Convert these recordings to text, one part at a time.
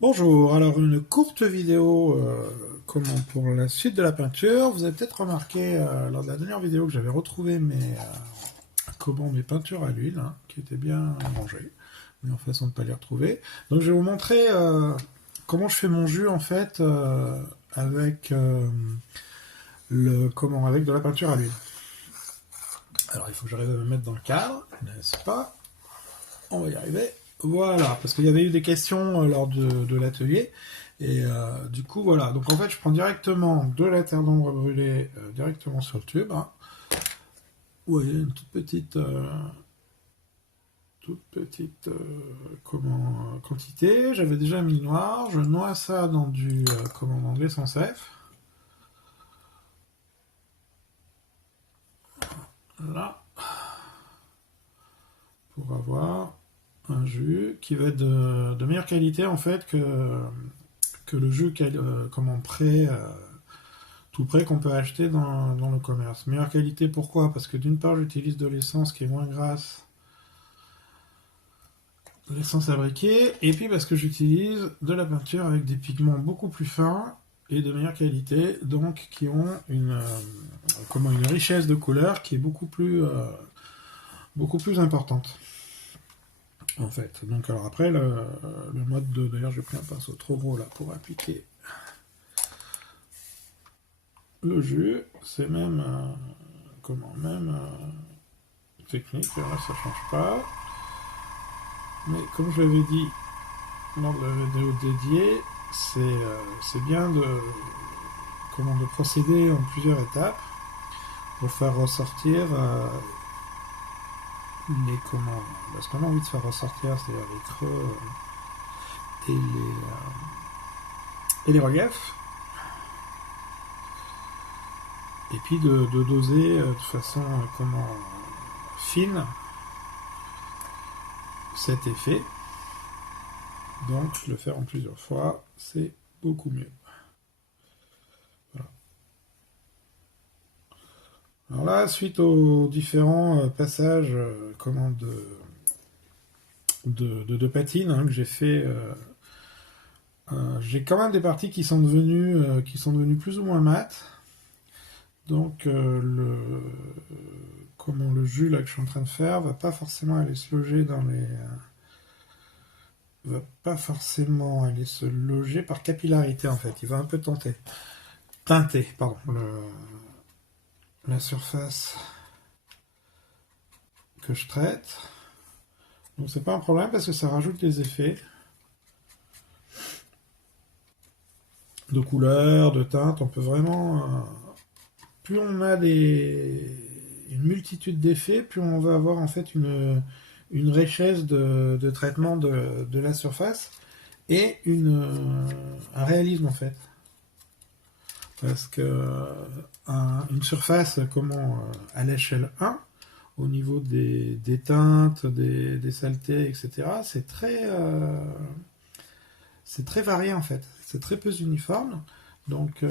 Bonjour, alors une courte vidéo pour la suite de la peinture. Vous avez peut-être remarqué lors de la dernière vidéo que j'avais retrouvé mes peintures à l'huile, hein, qui étaient bien rangées, mais en façon de ne pas les retrouver. Donc je vais vous montrer comment je fais mon jus en fait avec, avec de la peinture à l'huile. Alors il faut que j'arrive à me mettre dans le cadre, n'est-ce pas? On va y arriver. Voilà, parce qu'il y avait eu des questions lors de l'atelier. Et du coup, voilà. Donc en fait, je prends directement de la terre d'ombre brûlée directement sur le tube. Hein. Vous voyez, une toute petite quantité. J'avais déjà mis noir. Je noie ça dans dans de l'essence F. Là. Pour avoir un jus qui va être de meilleure qualité en fait que le jus tout prêt qu'on peut acheter dans le commerce. Meilleure qualité pourquoi? Parce que d'une part j'utilise de l'essence qui est moins grasse, de l'essence à briquet, et puis parce que j'utilise de la peinture avec des pigments beaucoup plus fins et de meilleure qualité, donc qui ont une richesse de couleur qui est beaucoup plus importante. En fait. Donc alors après le mode de. D'ailleurs j'ai pris un pinceau trop gros là pour appliquer le jus. C'est même technique, là ça change pas. Mais comme je l'avais dit lors de la vidéo dédiée, c'est bien de procéder en plusieurs étapes pour faire ressortir ce qu'on a envie de faire ressortir, c'est-à-dire les creux et les reliefs, et puis de doser de façon fine cet effet. Donc le faire en plusieurs fois, c'est beaucoup mieux. Voilà. Alors là, suite aux différents passages de patine hein, que j'ai fait, j'ai quand même des parties qui sont devenues plus ou moins mates. Donc le jus là que je suis en train de faire va pas forcément aller se loger va pas forcément aller se loger par capillarité en fait. Il va un peu teinter la surface que je traite. Donc c'est pas un problème parce que ça rajoute des effets de couleurs, de teintes. On peut vraiment plus on a une multitude d'effets, plus on va avoir en fait une richesse de traitement de la surface et un réalisme en fait. Parce que une surface à l'échelle 1, au niveau des teintes, des saletés, etc., c'est très varié en fait. C'est très peu uniforme. Donc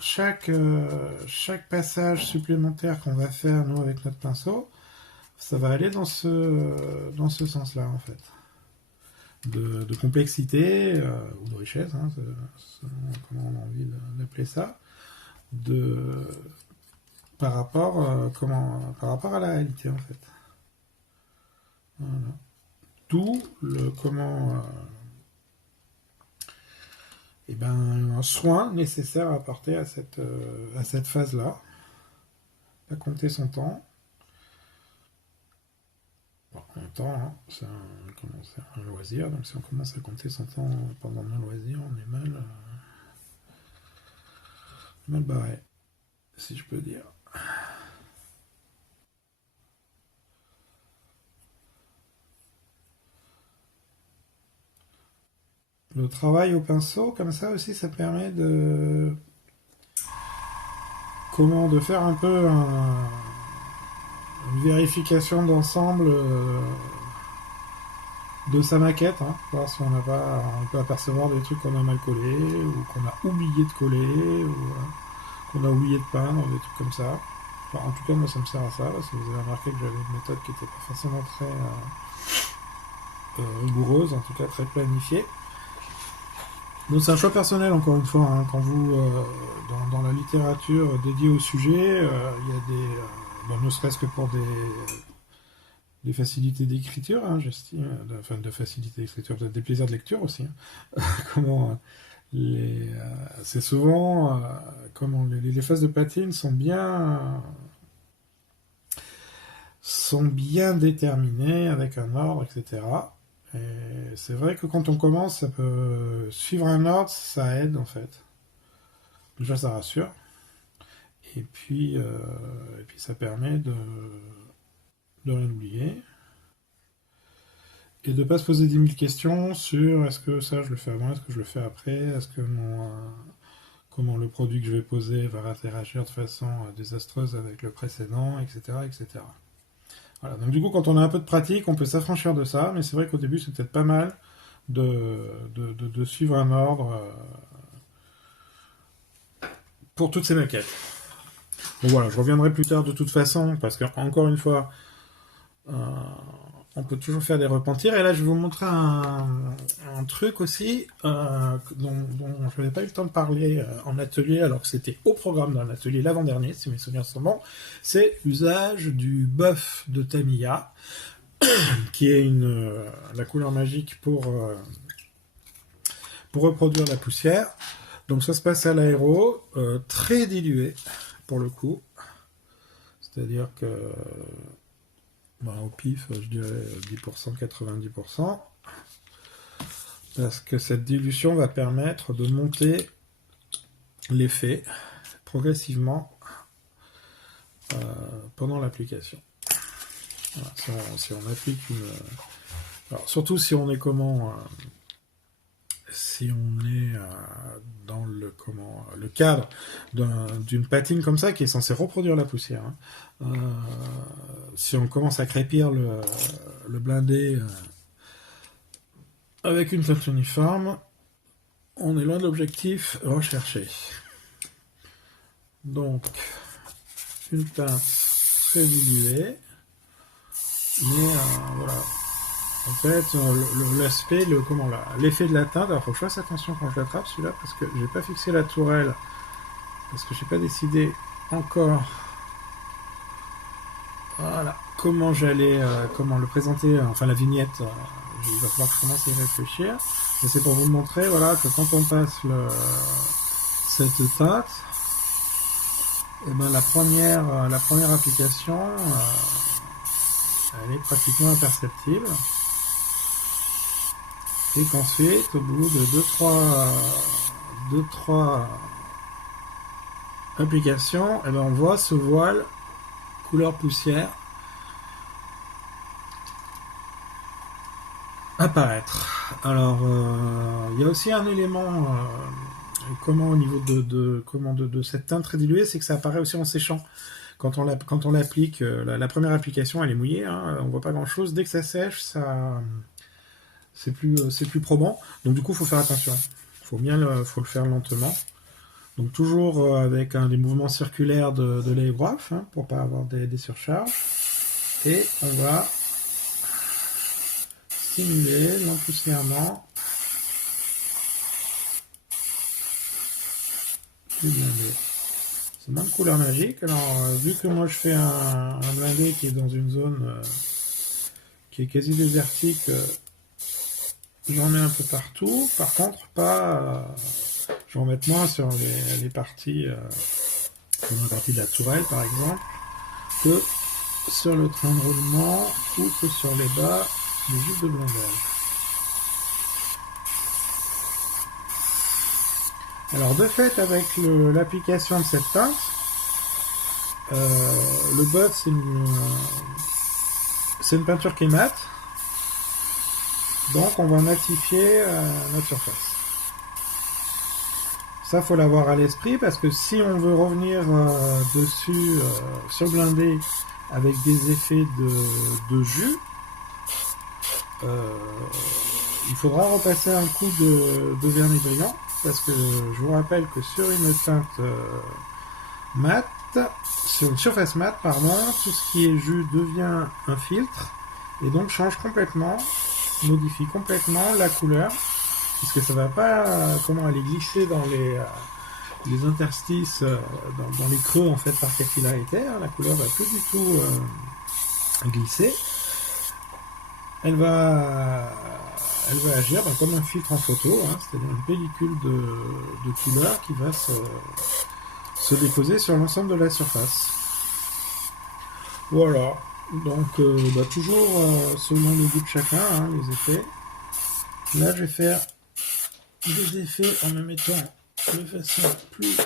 chaque passage supplémentaire qu'on va faire nous avec notre pinceau, ça va aller dans ce sens-là en fait, de complexité ou de richesse, hein, selon comment on a envie d'appeler ça, par rapport à la réalité en fait. Voilà. D'où un soin nécessaire à apporter à cette phase-là. Pas compter son temps. Bon, en même temps, hein, c'est un loisir, donc si on commence à compter son temps pendant nos loisirs, on est mal barré, si je peux dire. Le travail au pinceau, comme ça aussi, ça permet de faire un peu une vérification d'ensemble de sa maquette, hein, voir si on peut apercevoir des trucs qu'on a mal collés, ou qu'on a oublié de coller, ou qu'on a oublié de peindre, des trucs comme ça. Enfin, en tout cas, moi, ça me sert à ça, parce que vous avez remarqué que j'avais une méthode qui n'était pas forcément rigoureuse, en tout cas très planifiée. Donc c'est un choix personnel, encore une fois, hein, quand vous, dans la littérature dédiée au sujet, il y a ne serait-ce que pour des facilités d'écriture, hein, j'estime, enfin de facilités d'écriture, peut-être des plaisirs de lecture aussi, hein. Comment c'est souvent comment les phases de patine sont bien déterminées avec un ordre, etc. Et c'est vrai que quand on commence, ça peut suivre un ordre, ça aide en fait. Déjà, ça rassure. Et puis ça permet de rien oublier. Et de ne pas se poser 10 000 questions sur est-ce que ça je le fais avant, est-ce que je le fais après, est-ce que comment le produit que je vais poser va interagir de façon désastreuse avec le précédent, etc., etc. Voilà. Donc du coup, quand on a un peu de pratique, on peut s'affranchir de ça, mais c'est vrai qu'au début, c'est peut-être pas mal de suivre un ordre pour toutes ces maquettes. Bon voilà, je reviendrai plus tard de toute façon, parce qu'encore une fois, on peut toujours faire des repentirs. Et là, je vais vous montrer un truc aussi dont je n'avais pas eu le temps de parler en atelier, alors que c'était au programme d'un atelier l'avant-dernier, si mes souvenirs sont bons. C'est l'usage du buff de Tamiya, qui est la couleur magique pour reproduire la poussière. Donc ça se passe à l'aéro, très dilué pour le coup. C'est-à-dire que au pif, je dirais 10%, 90%. Parce que cette dilution va permettre de monter l'effet progressivement pendant l'application. Voilà, si on applique alors, surtout si on est si on est dans le cadre d'une patine comme ça qui est censée reproduire la poussière. Hein. Si on commence à crépir le blindé avec une teinte uniforme, on est loin de l'objectif recherché. Donc, une teinte très diluée, mais voilà. En fait, l'aspect, l'effet de la teinte, alors faut que je fasse attention quand je l'attrape celui-là, parce que j'ai pas fixé la tourelle, parce que j'ai pas décidé encore, voilà, comment le présenter, enfin la vignette, il va falloir que je commence à y réfléchir, mais c'est pour vous montrer, voilà, que quand on passe cette teinte, et ben la première application, elle est pratiquement imperceptible. Et qu'ensuite, au bout de 2-3 applications, on voit ce voile couleur poussière apparaître. Alors, il y a aussi un élément au niveau de cette teinte très diluée, c'est que ça apparaît aussi en séchant. Quand on l'applique, la première application, elle est mouillée, hein, on voit pas grand-chose. Dès que ça sèche, c'est plus probant. Donc du coup, il faut faire attention. Faut le faire lentement. Donc toujours avec des mouvements circulaires de l'aérographe, hein, pour pas avoir des surcharges. Et on va stimuler l'empoussièrement du blindé. C'est moins de couleur magique. Alors, vu que moi je fais un blindé qui est dans une zone qui est quasi désertique, j'en mets un peu partout. Par contre, je vais en mettre moins sur les parties, sur la partie de la tourelle par exemple, que sur le train de roulement ou que sur les bas du jus de blindage. Alors de fait, avec l'application de cette teinte, le buff c'est une peinture qui est mate, donc on va matifier notre surface. Ça, faut l'avoir à l'esprit, parce que si on veut revenir dessus sur blindé avec des effets de jus, il faudra repasser un coup de vernis brillant, parce que je vous rappelle que sur une teinte mate, sur une surface mate, pardon, tout ce qui est jus devient un filtre, et donc change complètement modifie complètement la couleur, puisque ça va pas comment aller glisser dans les interstices, dans les creux en fait par capillarité. Hein, la couleur va plus du tout glisser. Elle va agir comme un filtre en photo, hein, c'est-à-dire une pellicule de couleur qui va se déposer sur l'ensemble de la surface. Voilà, donc toujours selon le goût de chacun, hein, les effets. Là, je vais faire des effets en me mettant de façon plus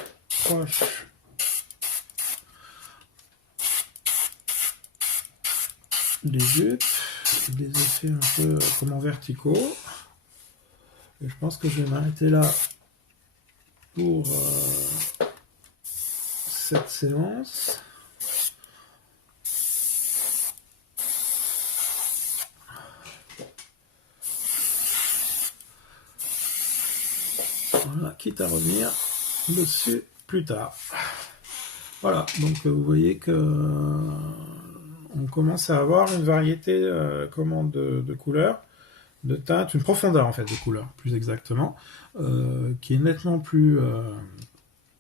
proche des jupes, des effets un peu comme en verticaux. Et je pense que je vais m'arrêter là pour cette séance. Voilà, quitte à revenir dessus plus tard. Voilà, donc vous voyez que on commence à avoir une variété de couleurs, de teintes, une profondeur en fait de couleurs, plus exactement, qui est nettement plus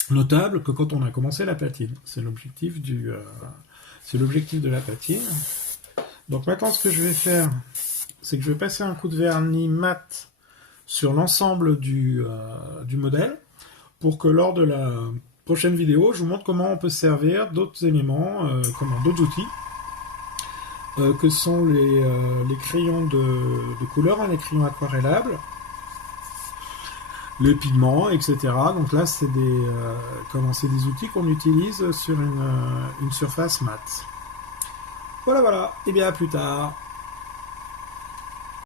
notable que quand on a commencé la patine. C'est l'objectif de la patine. Donc maintenant, ce que je vais faire, c'est que je vais passer un coup de vernis mat sur l'ensemble du modèle, pour que lors de la prochaine vidéo, je vous montre comment on peut se servir d'autres éléments, d'autres outils, que sont les crayons de couleur, hein, les crayons aquarellables, les pigments, etc. Donc là, c'est des outils qu'on utilise sur une surface mate. Voilà, et bien à plus tard.